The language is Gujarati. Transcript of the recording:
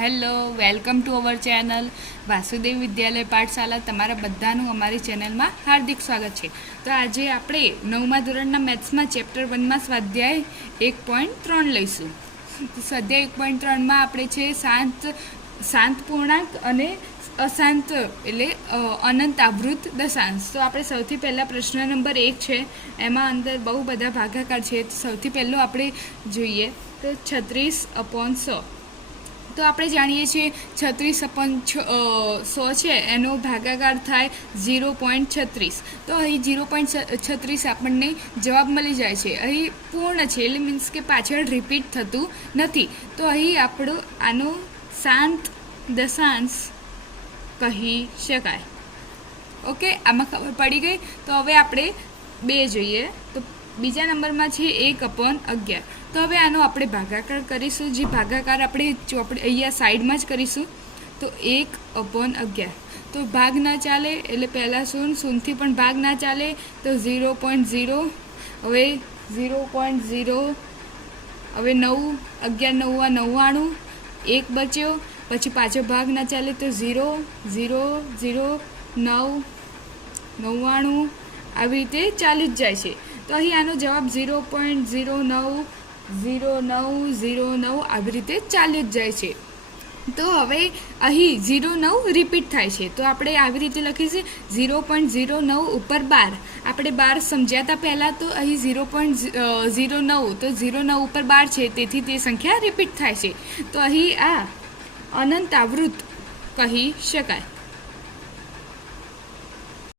Hello, welcome to our channel Vasudev Vidyalaya Pathshala. તમારા બધાનું અમારી ચેનલમાં હાર્દિક સ્વાગત છે. તો આજે આપણે 9મા ધોરણના મેથ્સમાં ચેપ્ટર 1માં સ્વાધ્યાય 1.3 લઈશું. તો સ્વાધ્યાય 1.3માં આપણે છે શાંત પૂર્ણાંક અને અશાંત એટલે અનંત આવૃત દશાંશ. તો આપણે સૌથી પહેલાં પ્રશ્ન નંબર 1 છે, એમાં અંદર બહુ બધા ભાગાકાર છે. સૌથી પહેલું આપણે જોઈએ તો 36/100. તો આપણે જાણીએ છીએ 36/100 છે એનો ભાગાકાર થાય 0.36. તો અહીં 0.36 આપણને જવાબ મળી જાય છે. અહીં પૂર્ણ છે એટલે મીન્સ કે પાછળ રિપીટ થતું નથી. તો અહીં આપણું આનો શાંત દશાંશ કહી શકાય. ઓકે, આમાં ખબર પડી ગઈ. તો હવે આપણે 2 જોઈએ. તો બીજા નંબરમાં છે 1/11. તો હવે આનો આપણે ભાગાકાર કરીશું. જે ભાગાકાર આપણે અહીંયા સાઈડમાં જ કરીશું. તો 1/11. તો ભાગ ના ચાલે એટલે પહેલાં શૂન્યથી પણ ભાગ ના ચાલે. તો 0.0. હવે 0.0. હવે 9, 11 9 99. 1 બચ્યો. પછી પાછો ભાગ ના ચાલે તો 0 0 0 9 99. આવી રીતે ચાલી જ જાય છે. તો અહીં આનો જવાબ 0.090909 આવી રીતે ચાલી જ જાય છે. તો હવે અહીં 09 રિપીટ થાય છે. તો આપણે આવી રીતે લખીશું 0.09 ઉપર 12. આપણે 12 સમજ્યા હતા પહેલાં. તો અહીં 0.09 તો 09 ઉપર 12 છે, તેથી તે સંખ્યા રિપીટ થાય છે. તો અહીં આ અનંત આવૃત કહી શકાય.